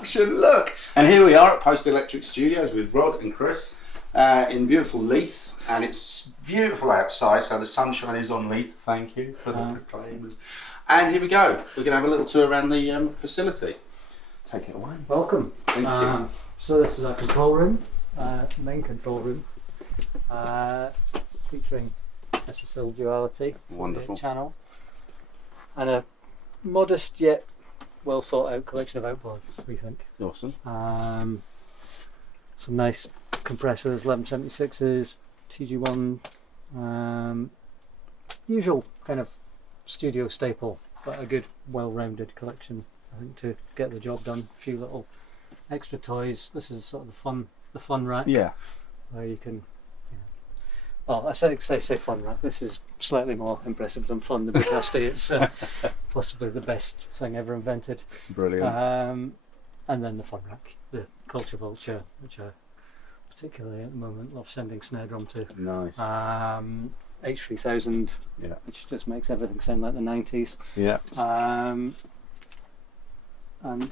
production look. And here we are at Post Electric Studios with Rod and Chris in beautiful Leith, and it's beautiful outside, so the sunshine is on Leith. Thank you for the proclaimers. And here we go. We're going to have a little tour around the facility. Take it away. Welcome. Thank you. So this is our control room, main control room, featuring SSL Duality. Wonderful. Channel. And a modest yet well thought out collection of outboards, we think. Awesome. Some nice compressors, 1176s, TG1, usual kind of studio staple, but a good well-rounded collection, I think, to get the job done. A few little extra toys. This is sort of the fun rack. Yeah. Where you can, well, I say fun rack. This is slightly more impressive than fun. The Bicasti, it's possibly the best thing ever invented. Brilliant. And then the fun rack, the Culture Vulture, which I particularly at the moment love sending snare drum to. Nice. H3000, Yeah. which just makes everything sound like the 90s. Yeah. And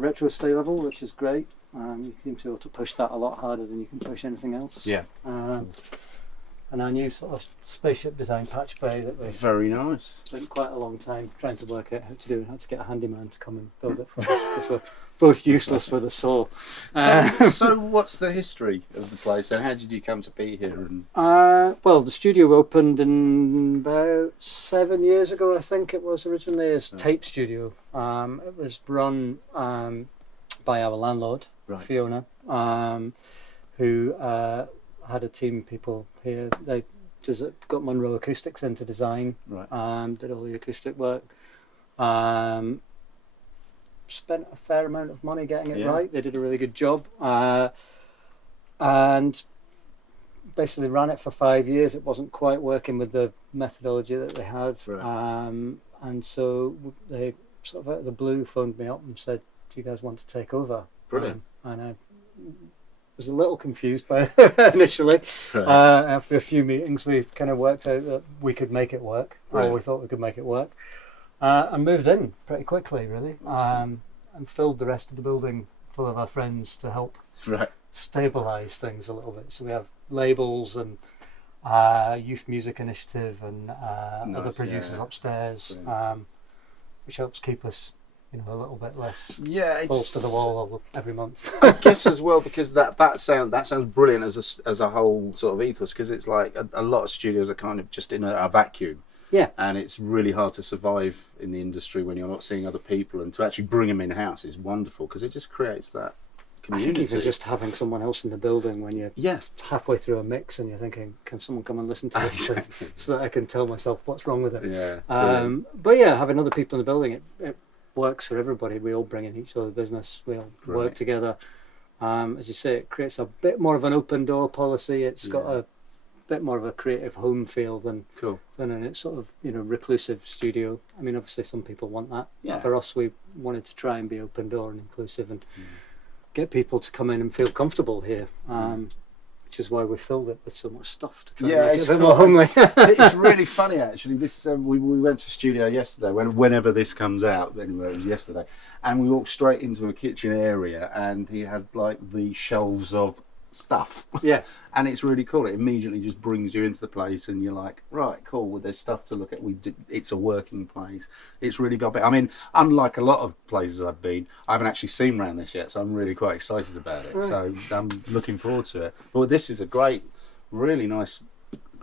retro stay level, which is great. You seem to be able to push that a lot harder than you can push anything else. Yeah. And our new sort of spaceship design patch bay that we Very nice. spent quite a long time trying to work out how to do, and had to get a handyman to come and build it for us because we're both useless with a saw. So what's the history of the place and how did you come to be here? And Well, the studio opened in about 7 years ago, I think it was, originally as tape studio. It was run by our landlord, Right. Fiona, who had a team of people here. They got Monroe Acoustics into design, right. did all the acoustic work. Spent a fair amount of money getting it right. They did a really good job, and basically ran it for 5 years. It wasn't quite working with the methodology that they had, Right. and so they sort of out of the blue phoned me up and said, "Do you guys want to take over?" Brilliant. And I was a little confused by it initially. Right. After a few meetings, we kind of worked out that we could make it work, Right. or we thought we could make it work. And moved in pretty quickly, really, Awesome. and filled the rest of the building full of our friends to help Right. stabilise things a little bit. So we have labels and Youth Music Initiative and other Nice, producers yeah. upstairs, Brilliant. which helps keep us, a little bit less Yeah, balls to the it's wall every month. I guess as well because that sounds brilliant as a whole sort of ethos, because it's like a lot of studios are kind of just in a vacuum. Yeah. And it's really hard to survive in the industry when you're not seeing other people, and to actually bring them in house is wonderful because it just creates that I community. think even just having someone else in the building when you're Yeah. halfway through a mix and you're thinking, can someone come and listen to this Exactly. so that I can tell myself what's wrong with it. Yeah. But yeah, having other people in the building, it works for everybody. We all bring in each other's business. We all work Right. together. As you say, it creates a bit more of an open door policy. It's got a bit more of a creative home feel than Cool. in its sort of reclusive studio. I mean, obviously some people want that. Yeah. For us, we wanted to try and be open door and inclusive and get people to come in and feel comfortable here. Which is why we filled it with so much stuff to try and make it a bit more homely. It's really funny actually. This we went to a studio yesterday. Whenever this comes out, anyway, it was yesterday, and we walked straight into a kitchen area, and he had like the shelves of stuff. Yeah. And it's really cool. It immediately just brings you into the place, and you're like, right, cool. Well, there's stuff to look at. It's a working place. It's really got. I mean, unlike a lot of places I've been, I haven't actually seen around this yet, so I'm really quite excited about it. Right. So I'm looking forward to it. But this is a great, really nice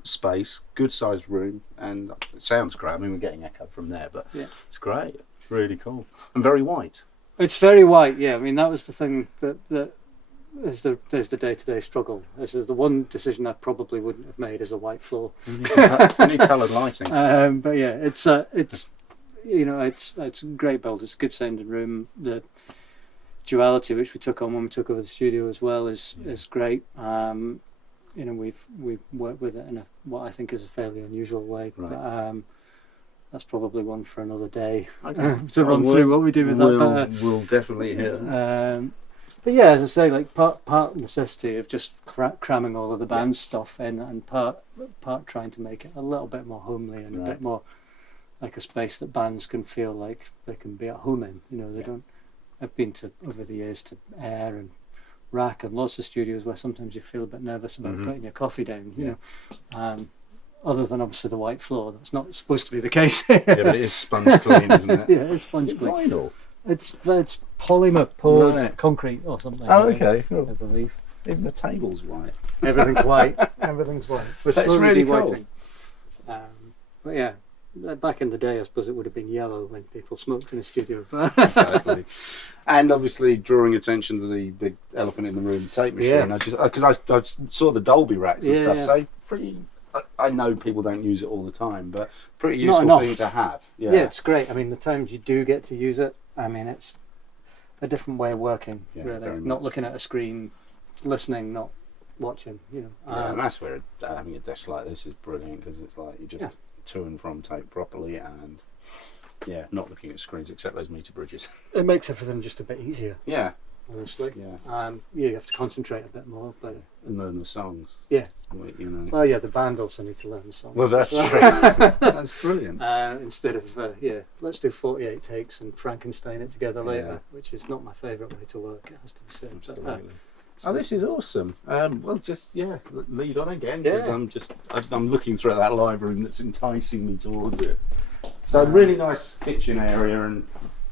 space, good sized room, and it sounds great. I mean, we're getting echo from there, but it's great. Really cool and very white. It's very white, yeah. I mean, that was the thing that there's the day-to-day struggle. This is the one decision I probably wouldn't have made as a white floor. You need coloured lighting. But yeah, it's a great build. It's a good sounding room. The Duality, which we took on when we took over the studio as well, is great. We've worked with it in what I think is a fairly unusual way. Right. But, that's probably one for another day Okay. to run through what we do with that. We'll definitely hear that. But yeah, as I say, like part necessity of just cramming all of the band stuff in, and part trying to make it a little bit more homely and a bit more like a space that bands can feel like they can be at home in. They don't I've been to over the years to Air and Rack and lots of studios where sometimes you feel a bit nervous about putting your coffee down, you know. Other than obviously the white floor, that's not supposed to be the case. Yeah, but it is sponge clean, isn't it? Yeah, it's sponge clean. Vinyl. It's polymer poured concrete or something. Oh, okay. I believe. Even the table's white. Everything's white. Everything's white. That's really cool. But yeah, back in the day, I suppose it would have been yellow when people smoked in a studio. Exactly. And obviously drawing attention to the big elephant in the room tape machine. Yeah. Because I saw the Dolby racks and stuff, yeah. so pretty. I know people don't use it all the time, but pretty Not useful enough. thing to have. Yeah. Yeah, it's great. I mean, the times you do get to use it, I mean, it's a different way of working, Yeah, really. very Not much. looking at a screen, listening, not watching, you know. Yeah, and that's where having a desk like this is brilliant, because it's like you just to and from tape properly, and not looking at screens except those meter bridges. It makes everything just a bit easier, Yeah, honestly. yeah. You have to concentrate a bit more, but And learn the songs. yeah. Like, you know. Well, yeah, the band also need to learn the song. Well, that's true. That's brilliant. Instead of let's do 48 takes and Frankenstein it together later, which is not my favourite way to work. It has to be said. Absolutely. Oh, this is awesome. Well, just lead on again, because I'm looking through that library and it's enticing me towards it. So really nice kitchen area and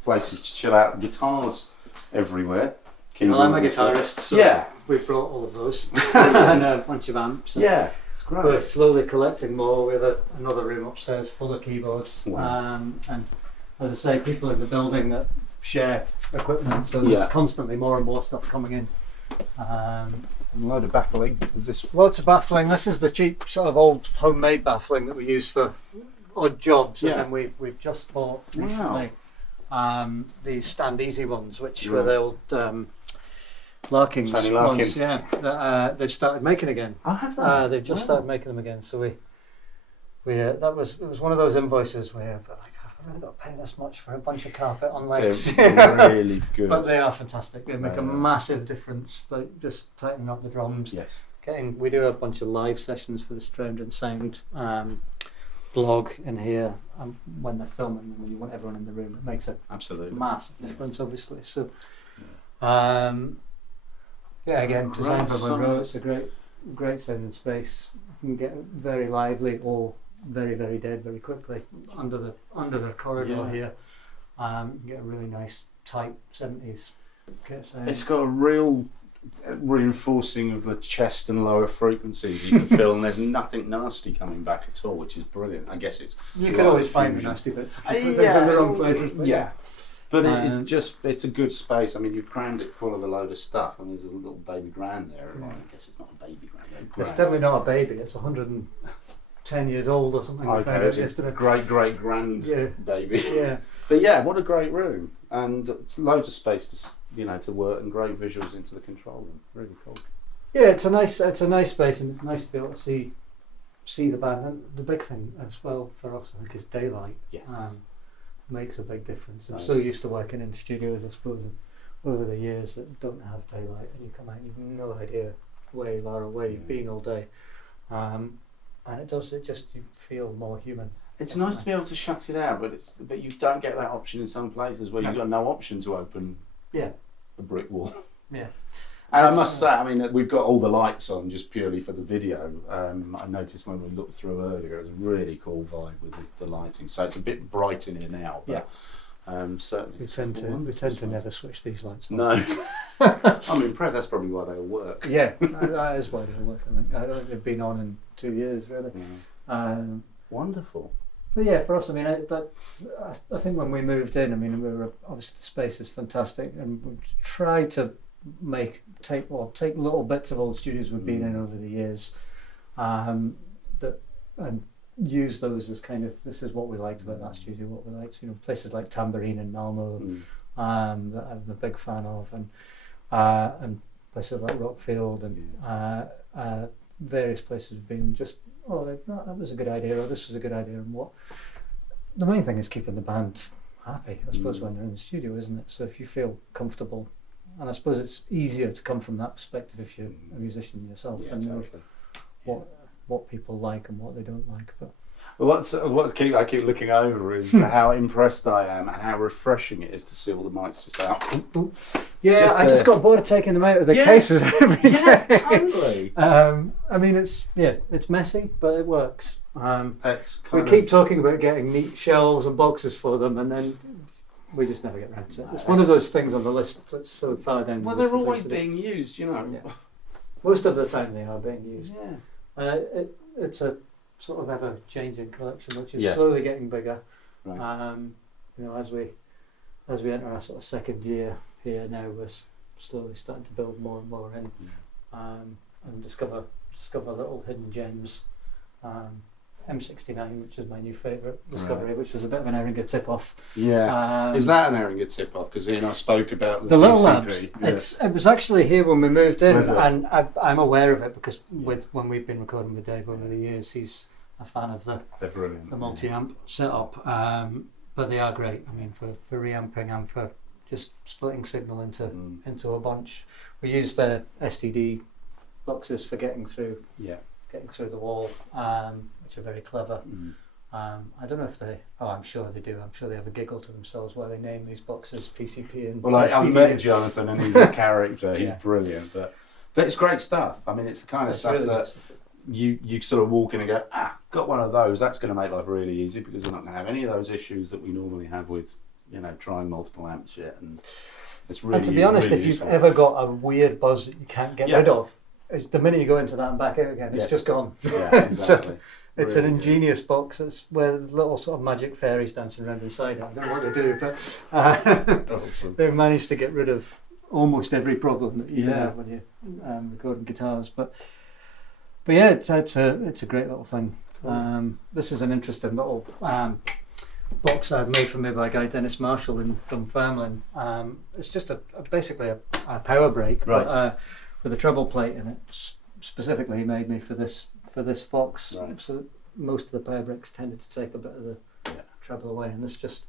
places to chill out. Guitars everywhere. Well, I'm a Keyboards and guitarist, stuff. so we've brought all of those and a bunch of amps. Yeah, it's great. We're slowly collecting more. We have another room upstairs full of keyboards. Wow. And as I say, people in the building that share equipment, so there's constantly more and more stuff coming in. And a load of baffling. Is this? Lots of baffling. This is the cheap sort of old homemade baffling that we use for odd jobs, and then we've just bought recently these stand easy ones, which were the old Larkins Tony Larkin. ones. Yeah, that they've started making again. I have that. They've just started making them again. So it was one of those invoices where like, I've really got to pay this much for a bunch of carpet on legs. They're really good. But they are fantastic. They make a massive difference. Like just tightening up the drums. Yes. We do a bunch of live sessions for the Streamed and Sound blog in here when they're filming, and when you want everyone in the room, it makes a massive difference, obviously. So, again, designed by Monroe. It's a great sounding space. You can get very lively or very, very dead very quickly under the corridor here. You can get a really nice tight 70s kit sound. It's got a real reinforcing of the chest and lower frequencies you can feel, and there's nothing nasty coming back at all, which is brilliant. I guess you can always find the nasty bits in the wrong places. But it's a good space. I mean, you crammed it full of a load of stuff, and there's a little baby grand there. I guess it's not a baby grand. It's definitely not a baby. It's 110 years old or something. Okay, it's a great grand baby. Yeah. But what a great room, and loads of space to work, and great visuals into the control room. Really cool. Yeah, it's a nice space, and it's nice to be able to see the band. And the big thing as well for us, I think, is daylight. Yes. Makes a big difference. I'm so used to working in studios, I suppose, over the years that don't have daylight, and you come out and you've no idea where you are or where you've been all day. And you feel more human. It's nice to be able to shut it out, but you don't get that option in some places where you've got no option to open a brick wall. Yeah. And I must say, I mean, we've got all the lights on just purely for the video. I noticed when we looked through earlier, it was a really cool vibe with the lighting. So it's a bit bright in here now, but certainly we tend to never switch these lights on. No. I'm impressed. That's probably why they all work. Yeah, that is why they all work. I think I don't think they've been on in 2 years, really. Yeah. Wonderful. But yeah, for us, I mean, I think when we moved in, I mean, obviously the space is fantastic, and we tried to take little bits of old studios we've been in over the years, and use those as kind of, this is what we liked about that studio, what we liked, places like Tambourine in Malmo, that I'm a big fan of, and places like Rockfield and various places we've been, just that was a good idea, or this was a good idea, and what the main thing is keeping the band happy, I suppose, when they're in the studio, isn't it? So if you feel comfortable, and I suppose it's easier to come from that perspective if you're a musician yourself, and know what people like and what they don't like. But I keep looking over is how impressed I am and how refreshing it is to see all the mics just out. Yeah, I just got bored of taking them out of the cases every day. Totally. I mean, it's messy, but it works. We keep talking about getting neat shelves and boxes for them, and then we just never get around to it. It's one of those things on the list that's so far down. Well, they're always being used, you know. Yeah. Most of the time they are being used. Yeah. It's a sort of ever-changing collection, which is Yeah. slowly getting bigger. Right. You know, as we enter our sort of second year here now, we're slowly starting to build more and more in, and discover little hidden gems. M69, which is my new favourite discovery, which was a bit of an Ehringer tip-off. Yeah. Is that an Ehringer tip-off? Because I spoke about the Little PCP. Labs. It was actually here when we moved in, Was it? and I'm aware of it because when we've been recording with Dave over the years, he's a fan of They're brilliant. the multi-amp setup. But they are great. I mean, for reamping and for just splitting signal into a bunch. We use the STD boxes for getting through the wall, which are very clever. I don't know if they. Oh, I'm sure they do. I'm sure they have a giggle to themselves while they name these boxes PCP and. Well, I've met Jonathan, and he's a character. He's brilliant, but it's great stuff. I mean, it's the kind of stuff really that you sort of walk in and go, got one of those. That's going to make life really easy because we're not going to have any of those issues that we normally have with, trying multiple amps yet. And it's really. And to be honest, really if useful. you've ever got a weird buzz that you can't get rid of, the minute you go into that and back out again, it's just gone. Yeah, exactly. So it's really an ingenious box. It's where the little sort of magic fairies dancing around inside it. I don't know what they do, but Awesome. they've managed to get rid of almost every problem that you have when you're recording guitars. But yeah, it's a great little thing. Cool. This is an interesting little box I've made for me by a guy, Dennis Marshall in Dunfermline. It's just basically a power break, but with a treble plate in it. Specifically made me for this Fox, so most of the power breaks tended to take a bit of the treble away, and this just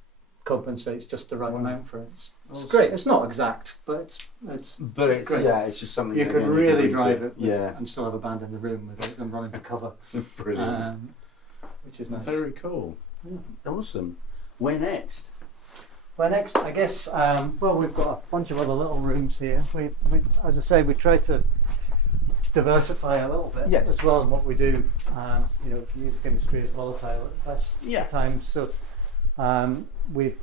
compensates just the right amount for it. It's great. It's not exact, but it's great. It's just something you could really drive it with, and still have a band in the room without them running for cover. Brilliant. Which is nice. Very cool. Awesome. Where next? Well, next, I guess, we've got a bunch of other little rooms here. We as I say, we try to diversify a little bit as well in what we do. The music industry is volatile at the best times. So we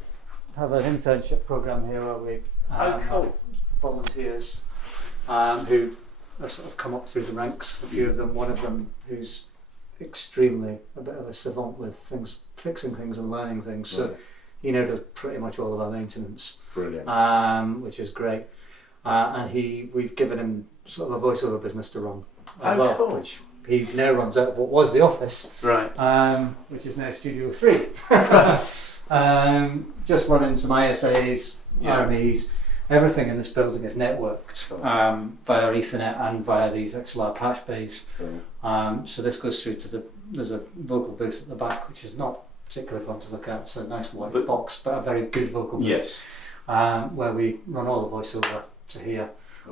have an internship program here where we have volunteers who have sort of come up through the ranks. A few of them, one of them who's extremely a bit of a savant with things, fixing things and learning things. So he now does pretty much all of our maintenance. Brilliant. Which is great. And we've given him sort of a voiceover business to run, which he now runs out of what was the office, which is now Studio 3. Just running some ISAs, RMEs, everything in this building is networked via Ethernet and via these XLR patch bays. So this goes through to there's a vocal booth at the back, which is not particularly fun to look at. It's a nice white box, but a very good vocal booth. Where we run all the voiceover to here.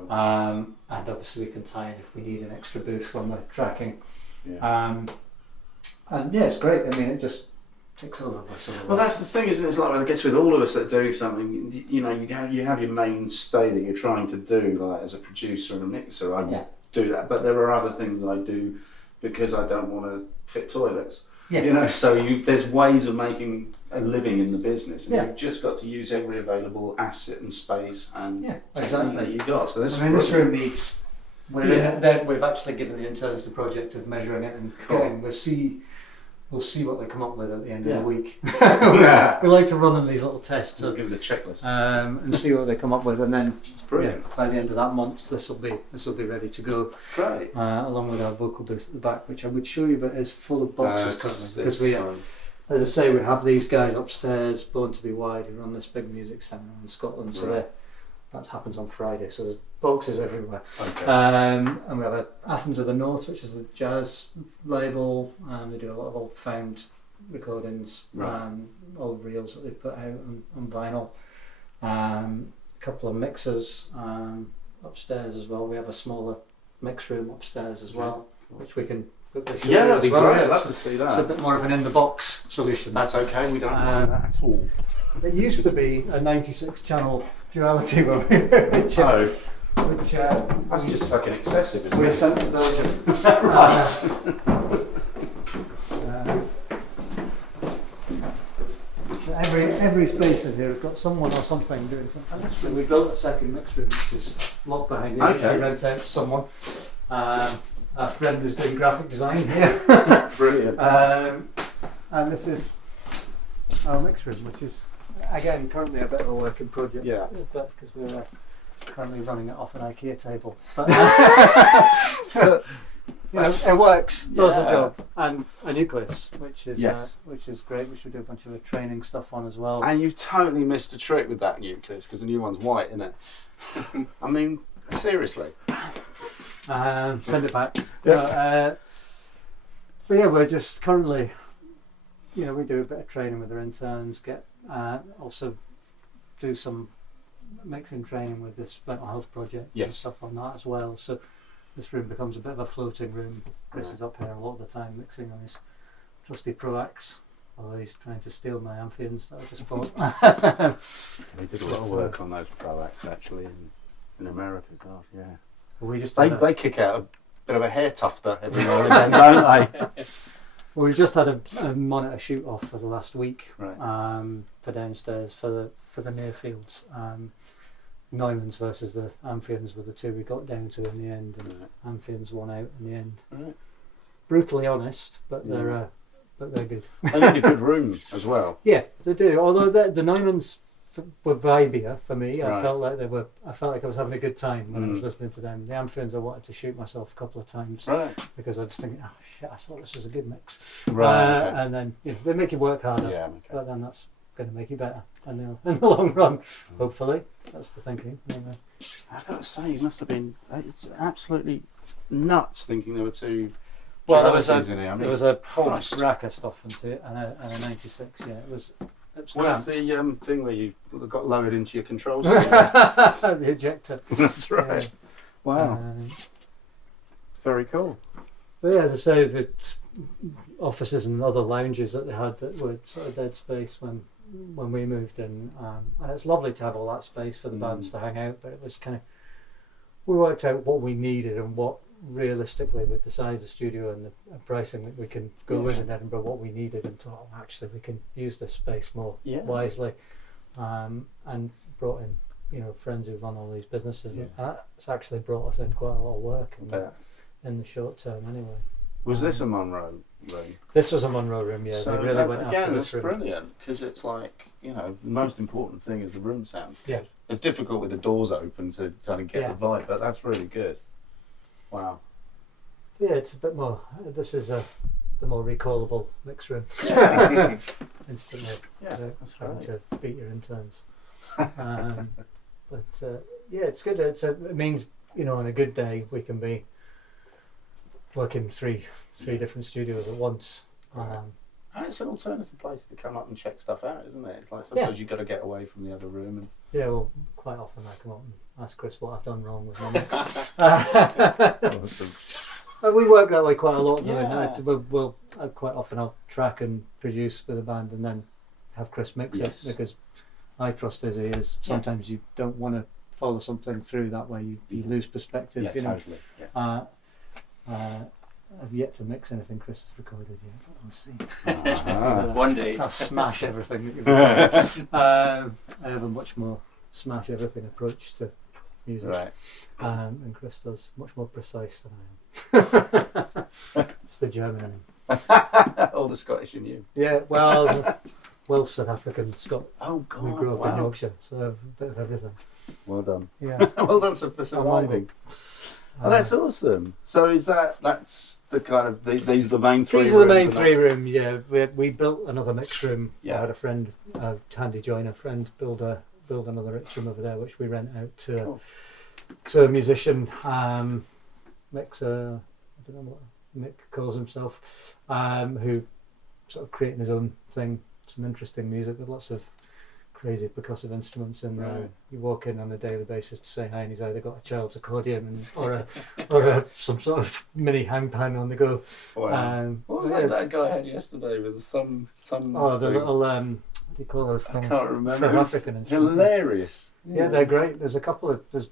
And obviously we can tie in if we need an extra boost when we're tracking. And it's great. I mean, it just takes over voiceover. Well, that's the thing, isn't it? It's like, I guess with all of us that are doing something, you have your mainstay that you're trying to do, like as a producer and a mixer. I do that, but there are other things I do because I don't want to fit toilets. So there's ways of making a living in the business, and you've just got to use every available asset and space and technique that you've got. So this room needs. We've actually given the interns the project of measuring it and getting. We'll see what they come up with at the end of the week. We like to run them these little tests give it a checklist and see what they come up with, and then it's brilliant. By the end of that month, this will be ready to go. Great. Along with our vocal booth at the back, which I would show you, but is full of boxes currently because we. As I say, we have these guys upstairs, Born to be Wide, who run this big music centre in Scotland. So that happens on Friday. So there's boxes everywhere. And we have Athens of the North, which is a jazz label. They do a lot of old found recordings, old reels that they put out on vinyl. A couple of mixers upstairs as well. We have a smaller mix room upstairs as well, which we can But they show Yeah, you that'd be as well, great. yeah. I'd love to see It's a that. bit more of an in-the-box solution. That's okay. We don't mind that at all. It used to be a 96-channel duality one, which That's just fucking excessive, isn't we it? sent to Belgium. Right. So every space in here has got someone or something doing something. So we built a second mix room, which is locked behind here, which we rent out to someone. Our friend is doing graphic design here. Brilliant. And this is our mix room, which is, again, currently a bit of a working project. Yeah. But because we're currently running it off an IKEA table. But it works, does the job, and a nucleus, which is great, which we do a bunch of training stuff on as well. And you've totally missed a trick with that nucleus because the new one's white, isn't it? I mean, seriously. Send it back. But yeah, we're just currently, we do a bit of training with our interns, also do some mixing training with this mental health project and stuff on that as well. So this room becomes a bit of a floating room. Chris is up here a lot of the time mixing on his trusty Pro-Axe, although he's trying to steal my Amphions that I just bought. We did a lot of work on those Pro-Axe actually in America, God, yeah. We just they kick out a bit of a hair tufter every now and then, don't they? Well, we just had a monitor shoot off for the last week, Right. For downstairs for the near fields. Neumann's versus the Amphions were the two we got down to in the end, and Amphions won out in the end. Right. Brutally honest, but they're good. They need a good room as well. Yeah, they do. Although the Neumann's were vibier for me. Right. I felt like I was having a good time when I was listening to them. The Amphions, I wanted to shoot myself a couple of times because I was thinking, oh shit, I thought this was a good mix. Right. Okay. And then they make you work harder. Yeah. Okay. But then that's going to make you better in the long run. Hopefully, that's the thinking. I've got to say, you must have been. It's absolutely nuts thinking there were two. Well, there was a whole rack of stuff into it, and a 96. Yeah, it was. What's the thing where you got lowered into your control center? The ejector. That's right. Yeah. Wow. Very cool. But yeah, as I say, the offices and other lounges that they had that were sort of dead space when we moved in, and it's lovely to have all that space for the bands to hang out. But it was kind of, we worked out what we needed and what realistically with the size of studio and the pricing that we can go in Edinburgh, what we needed, and thought, actually we can use this space more wisely, and brought in friends who run all these businesses, and that's actually brought us in quite a lot of work in the short term anyway. Was this a Monroe room? This was a Monroe room, yeah. So they really went again, after it's this room. brilliant because it's like the most important thing is the room sound. Yeah, it's difficult with the doors open to kind of get the vibe, but that's really good. Wow. Yeah, it's a bit more. This is the more recallable mix room. Instantly. Yeah, that's trying right. to beat your interns. But yeah, it's good. It means on a good day we can be working three different studios at once. And it's an alternative place to come up and check stuff out, isn't it? It's like sometimes you've got to get away from the other room. And yeah, well, quite often I come up and ask Chris what I've done wrong with my mix. Awesome. We work that way quite a lot. Yeah. We'll quite often I'll track and produce with a band and then have Chris mix it because I trust as he is. Sometimes you don't want to follow something through that way. You lose perspective. Yeah, totally. Yeah. I've yet to mix anything Chris has recorded yet. We'll see. One day. I'll smash everything that you've recorded. I have a much more smash everything approach to music. Right. And Chris does much more precise than I am. It's the German in him. All the Scottish in you. Yeah, well, Welsh, South African, Scot. Oh God! We grew up in Yorkshire, so a bit of everything. Well done. Yeah. Well done for surviving. Oh, that's awesome. So that's the kind of these are the main three. These are the main three rooms. Yeah, we built another mixed room. Yeah. I had a friend, handy joiner friend, build another mixed room over there, which we rent out to a musician, mixer. I don't know what Mick calls himself, who sort of creating his own thing. Some interesting music with lots of crazy percussive instruments in there. Right. You walk in on a daily basis to say hi, and he's either got a child's accordion or some sort of mini hangpan on the go. Wow. What was that guy had yesterday with some Oh, the thing? little what do you call those things? I can't remember. South It was African instrument. hilarious. Yeah, they're great. There's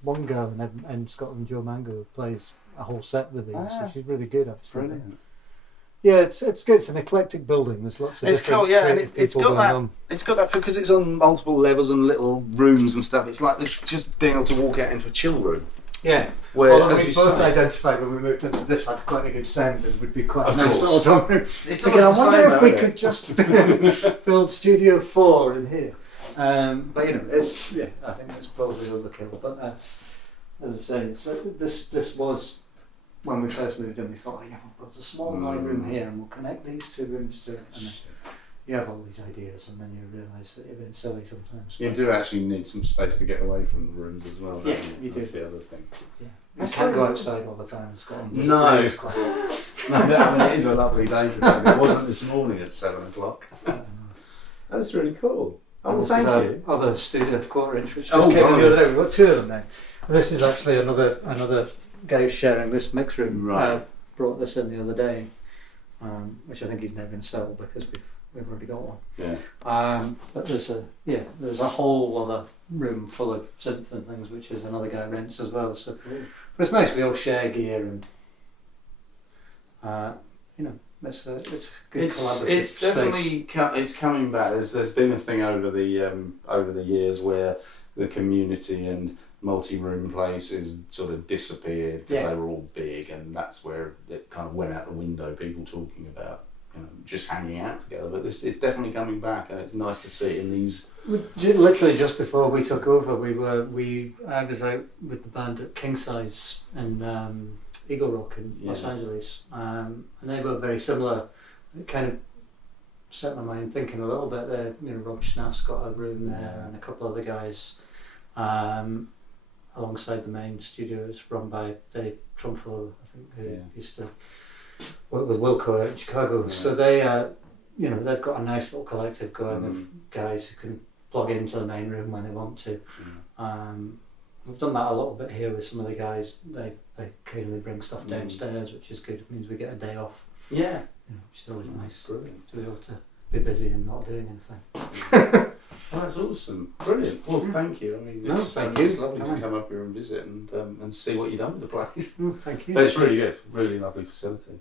one girl in Scotland, Jo Mango, who plays a whole set with these. So she's really good, actually. Brilliant. Yeah, it's good. It's an eclectic building. There's lots of It's different cool, yeah, and creative it's people got going that. It's got that because it's on multiple levels and little rooms and stuff. It's like it's just being able to walk out into a chill room. Yeah. Where, Well, as we you both say, identified when we moved into this had quite a good sound and would be quite Of a nice course. little drum room. it's Again, I almost the wonder same, if we isn't could it? just build Studio 4 in here. But I think it's probably overkill. But as I say, so this was when we first moved in. We thought, we'll build a small live room here, and we'll connect these two rooms to it. And then you have all these ideas, and then you realise that you're being silly sometimes. You do actually need some space to get away from the rooms as well. Don't Yeah, you? you That's do. the other thing. Yeah. You That's can't go very- outside all the time in Scotland. No. It's quite- It is a lovely day today. It wasn't this morning at 7 o'clock. That's really cool. Oh, well, This thank is our you. other studio quarter-inch, which Oh, just came in right. the other day. We've got two of them now. This is actually another guy who's sharing this mix room. Right. Brought this in the other day, which I think he's now going to sell because we've already got one. Yeah. But there's a whole other room full of synths and things, which is another guy rents as well. So, but it's nice. We all share gear and it's a good collaborative It's space. definitely it's coming back. There's been a thing over the years where the community and multi-room places sort of disappeared because they were all big, and that's where it kind of went out the window. People talking about just hanging out together, but it's definitely coming back, and it's nice to see it in these. Literally just before we took over, I was out with the band at King Size in Eagle Rock in Los Angeles, and they were very similar. It kind of set my mind thinking a little bit there. Rob Schnaff's got a room there, and a couple other guys alongside the main studio. It's run by Dave Trumfo, I think, who used to work with Wilco out in Chicago. Yeah. So they've got a nice little collective going of guys who can plug into the main room when they want to. We've done that a little bit here with some of the guys. They occasionally bring stuff downstairs, which is good. It means we get a day off. Yeah. Which is always nice. Brilliant. To be able to be busy and not doing anything. Well, that's awesome. Brilliant. Well, thank you. I mean, thank you. It's lovely to come up here and visit and see what you've done with the place. Thank you. But it's really good. Really lovely facility.